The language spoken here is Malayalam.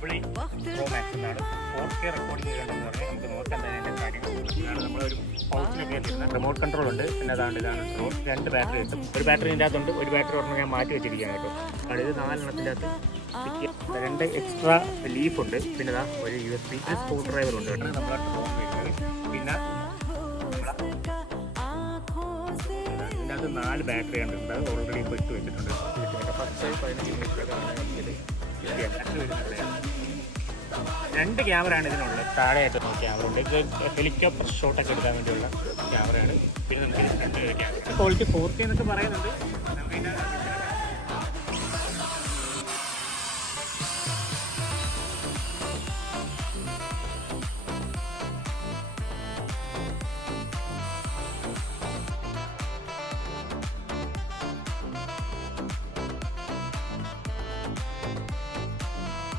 Pro Max എന്നാണ് 4K റെക്കോർഡിംഗ് ചെയ്യണമെന്ന് പറഞ്ഞാൽ നമുക്ക് നോക്കാൻ തന്നെ അതിൻ്റെ കാര്യങ്ങൾ. ഇതാണ് നമ്മളൊരു പൗച്ചിലൊക്കെ ആയിരുന്ന റിമോട്ട് കൺട്രോൾ ഉണ്ട്. പിന്നെ ഇതാണ് ഡ്രോൺ. 2 ബാറ്ററി കിട്ടും. ഒരു ബാറ്ററി ഇതിൻ്റെ അകത്തുണ്ട്, ഒരു ബാറ്ററി ഒരെണ്ണം ഞാൻ മാറ്റി വെച്ചിരിക്കുകയാണ് കേട്ടോ. അതായത് 4 എണ്ണത്തിൻ്റെ അകത്ത് 2 എക്സ്ട്രാ ലീഫ് ഉണ്ട്. പിന്നെ ഇതാ ഒരു USB, ഒരു സ്ക്രൂ ഡ്രൈവർ ഉണ്ട് കേട്ടോ. നമ്മളെ ഡ്രോൺ വരുന്നത്. പിന്നെ ഇതിൻ്റെ അകത്ത് 4 ബാറ്ററി കണ്ടിട്ടുണ്ട്. അത് ഓൾറെഡി ഇപ്പോൾ ഇട്ട് വെച്ചിട്ടുണ്ട്. 10-15 മിനിറ്റിലൊക്കെയാണ് ഇത്. 2 ക്യാമറയാണ് ഇതിനുള്ളത്. താഴെയായിട്ട് ക്യാമറ ഉണ്ട്. ഇത് ഹെലികോപ്റ്റർ ഷോട്ടൊക്കെ എടുക്കാൻ വേണ്ടിയുള്ള ക്യാമറയാണ്. പിന്നെ നമുക്ക് 2 ക്യാമറ ക്വാളിറ്റി 4K എന്നൊക്കെ പറയുന്നുണ്ട്. നമുക്ക്